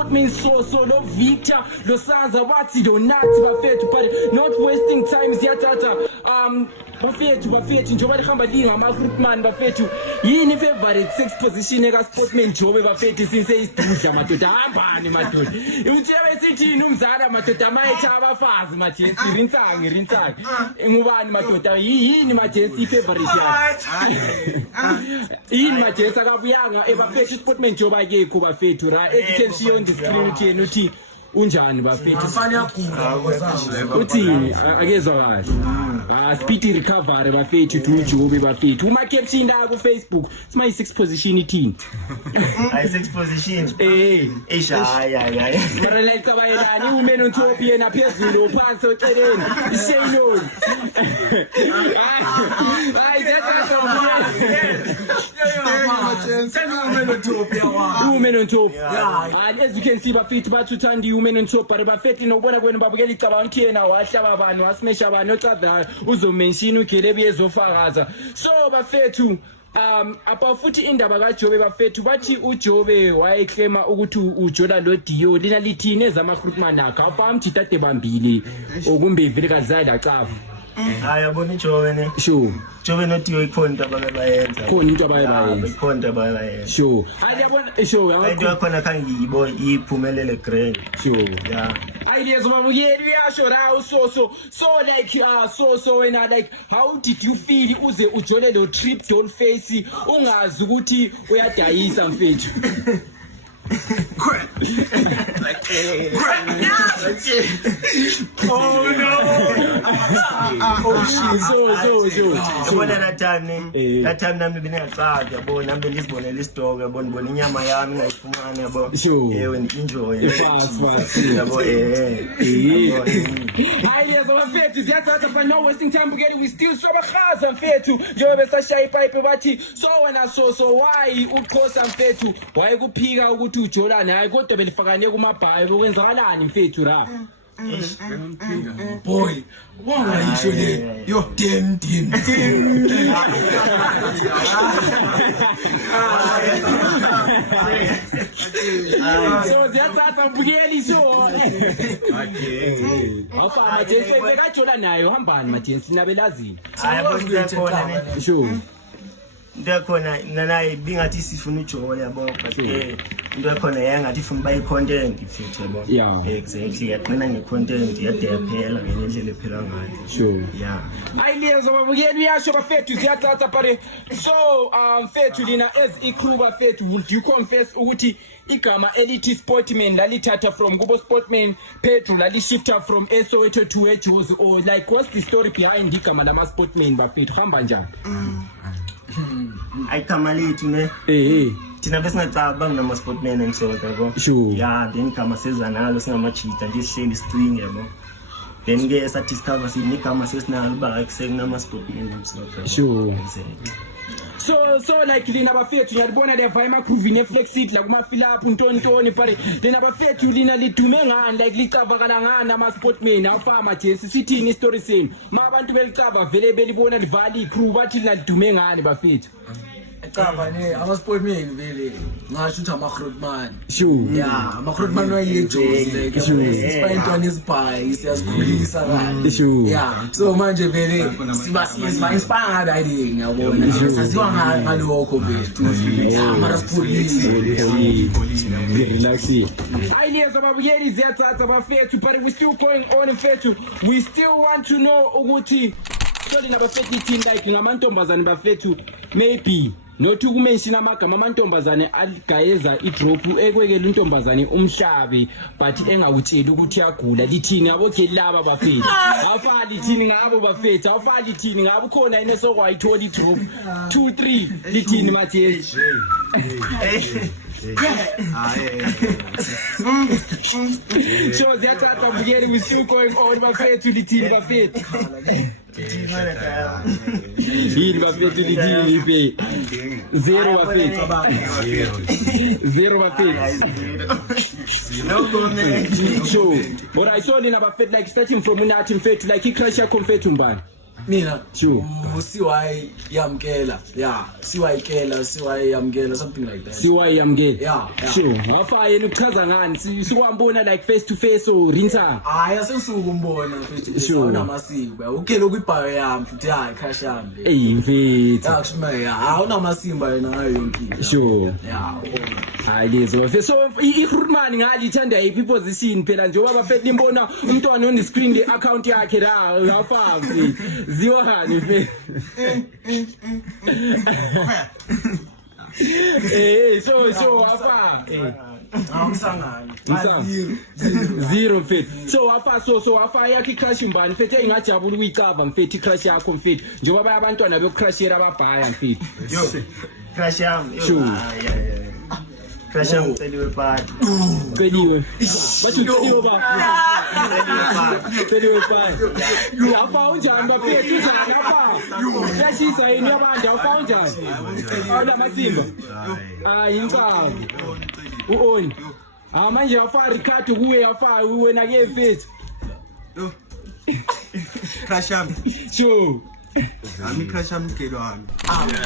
sportman so lo Victor lo Saza wathi donathi bafethu but not wasting time siyathatha bafethu njengoba lihamba lingama groupman bafethu yini favorite six position eka sportman Jobe bafethu since isidudla madoda hambani madoda uthi ebesithini umzala madoda mayetha abafazi majesi rinsangi ngubani madoda yini majesi favorite yakhe yini majesi akabuyanga ebafethu sportman Jobe akekho bafethu ra can see on the screen uthi unjani bafethu afanye agula ngozabo uthini akezwa kahle speed recovery bafethu to Jobe bafethu uma caption la ku Facebook sima i 6 position ithini I 6 position hayi mara la ikabayelani women on top yena phezulu phansi oceleni isheyino hayi thatha women on top and as you can see bafethu bathuthanda women on top but bafethu nokubona kwenu babukela icabanga ukuthi yena wahlaba abantu wasimesha abantu ocadayo uzomention uGelebi ezofakaza so bafethu apa futhi indaba kaJobe bafethu bathi uJobe wayeclaima ukuthi uJola lo Dio lina lithini ezama groupman akhe afamthi tade bambili okumbe vele kazala cava hayi yabona uJobe ne sure Jobe no Dio ikhonto abayenza khona into abayenza ikhonto abayenza sure ayabona sure into yakhona kangiyibo iphumelele grand sure yeah ideas babukeli uyasho la so like so wena like how did you feel uze ujole lo trip doll face ungazi ukuthi uyadayisa mfethu oh no so that time nami binecadi yabona nami ngizibonela isdog yabona inyama yami ngayifumana yabo when enjoy fast yabo ideas bafethu ziyathatha but no wasting time bukeli we still sobakhaza mfethu njengoba besashaya ipipe bathi so wena so why uqhosa mfethu wayekuphika ukuthi uJola naye kodwa belifakanye kumabhayi kwenzakalani mfethu ra boy wangayisho le yo dim so ziyathatha bukeli so afana majesi bekaJola nayo hambani majesi nabelazini sure ndakhona nanayi bingathi sifuna uJola yabo but into yakhona yangathi ifuna bayi content ifethu yabo yeah exactly yaqina ngecontent yade yaphela ngendlela ephela ngayo sure yeah ayileza babukeli uyasho bafethu ziyathatha pare so mfethu lina as icrew bafethu would you confess ukuthi igama elithi sportman lalithatha from kubo sportman Pedro lalishifta from Soweto to eJozi or like what's the story behind igama lama sportman bafethu hamba njani ayikama lethu ne thina besingacabanga nama sportman emsonto yabo sure yeah then kama sezanalo singamachita nje sihleli string yabo then ke sa discover sinikama sesinalo ba kusenama sportman emsonto sure so like lina bafethu ngiyabona le vibe groove ne flexit la kuma fill up ntontoni pare lina bafethu lina lidume ngani like licavakala ngani ama sportman afama jesi sithini story senu ma abantu belicava vele belibona livali crew bathi lina lidume ngani bafethu ecaba ne ama sportman vele ngasho ukuthi ama groupman sure yeah ama groupman wayeJozi like isipayintwana isibhayi siyasikhulisa kahle sure yeah so manje vele siba inspire riding yabona saziwa ngalokho vele yeah mara police relax ayileza babukeli ziyathatha bafethu but we still going on mfethu we still want to know ukuthi so lina bafethu team like ngamantombazane bafethu maybe nothi kumention amagama amantombazane aligayeza idrop ekwekela untombazane umhlabe but engakutshela ukuthi yagula lithini yabo ke laba bafethu afali lithini ngabo bafethu afali lithini ngabo khona ine sokwayithola idrop 2 3 lithini mathesi so ziyathatha bukeli we still going on bafethu lithini bafethu hili bafethu lithini ipe zero bafethu no comment so alright so lina bafethu like starting from unathi mfethu like icrash yakho mfethu mbani mina Sure. CY yamkela CY yamkela something like that CY yamkela yeah. Sure wafa yena uchaza ngani sikwambona like face to face or rinsa hayi asengisukumbona mfethu unamasiko ukele kwibhayo yami futhi hayi crash yami mfethu akushimaya awunamasimo yena ngayo yonke sure yeah hayi lezo so iGrootman ngalithanda yiphi position phela njengoba bafethu limbona umntwana on the screen le account yakhe la lapha mfethu ziwahani mfethu so apa awusangani zero mfethu so wafa yakhe crash mbani mfethu engajabula ukuyicaba mfethu crash yakho mfethu njengoba abantwana bekucrashera ababhaya mfethu yo crash yami Sure. yeah crash yami celiwe party celiwe bathi celiwe ba celiwe party yafa unjani bafethu njani apha yashisa yini yabantu awufa unjani awula masimba incaba uoni manje wafa Ricardo kuwe yafa wena ke mfethu crash yami sure ami crash yami kelwami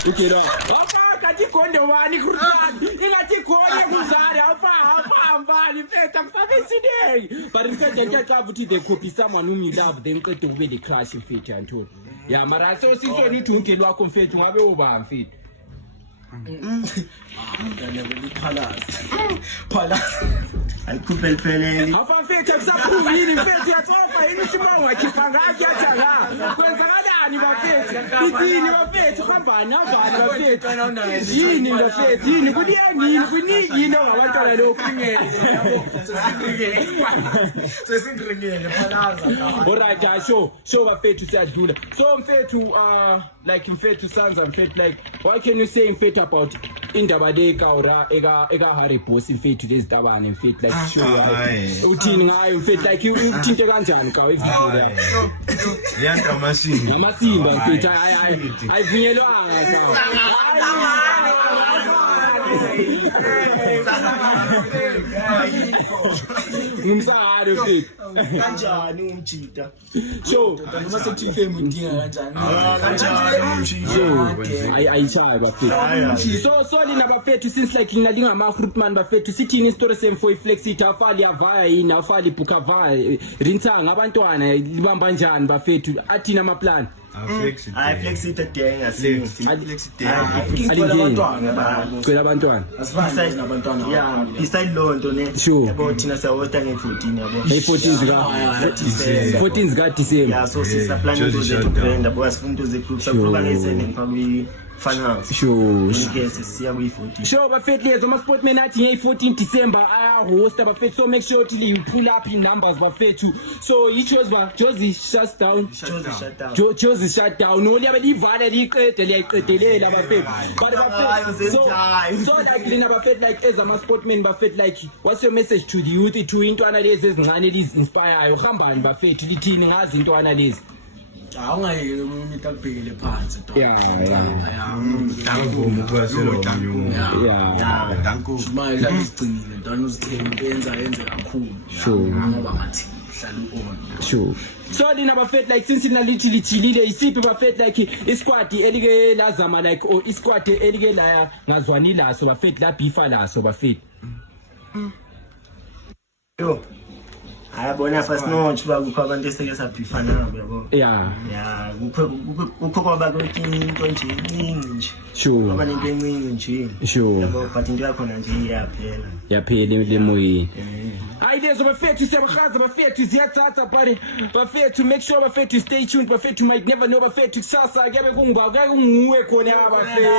ukelo apha kathi gondo wani Grootman ingathi khona kuzari apha mbali mfethu akusabesideki but mfethu ngiyacaba ukuthi they copy someone whom you love then qede kube the crush mfethu yantoni ya mara so sisona ukuthi ungelo wakho mfethu ngabe uba mfethu palace ayikhuphe liphelele apha mfethu akusaphuma yini mfethu yatsofa yini simongo wakhipha ngakhe yathanga kwenzakalani bafethu ithini bafethu hambani bafethu yini bafethu yini kuniyangini kuniyini ngabantwana lokhu yabo sesingringele palace alright show bafethu siyadlula so mfethu like mfethu sanza mfethu like what can you say mfethu about indaba le kaura eka Harry Boss mfethu lezitabane mfethu like sure uthini ngayo mfethu like uthinte kanjani ka evidlula yanda amasimba mfethu ayivunyelwanga ngumsahari mfethu kanjani umjita so noma sethi fame udinga kanjani ayichaya bafethu so lina bafethu since like lina lingama Grootman bafethu sithini story same for iflex it afali yavaya yini afali buka vaya rintsanga abantwana libamba njani bafethu athina ama plan flex it denga singi kwela abantwana asifani nabantwana yeah beside lonto ne Sure. yabo thina siyawota nge14 yabo 14 zika December yeah so sisa plan into zethu brand yabo asifuna into zegroup sakuba ngesene ngapha finance sure ngeke siya kwi14 sure bafethu lezo ama sportmen athi nge14 December host bafethu so make sure till you pull up in numbers bafethu so you chose ba Jozi shut down Jozi shut down no liyabelivale liqede liyayiqedelela bafethu but bafethu so like lina bafethu like as ama sportmen bafethu like what's your message to the youth to intwana lezi ezincane lezi inspire uhambani bafethu lithini ngazi intwana lezi awungayeke umuntu akubhekele phansi danko manje la isigcine ntwana uzithembe yenze kakhulu ngoba ngathi hlala on sure so lina bafethu like since lina lithilile isiphi bafethu like isquad elike lazama like or isquad elike la ngazwani laso bafethu la bifa laso bafethu yo ayabona first note bakukho abantu eseke sabhifa nabo yabo yeah kukho kwaba into nje iningi sure ngoba into eningi nje sure yabo but into yakho nje yaphela lemoyini hayi lezo bafethu siyabahaza bafethu ziyathatha bafethu make sure bafethu stay tuned bafethu might never know bafethu kusasa kuyabe kunguwe khona bafethu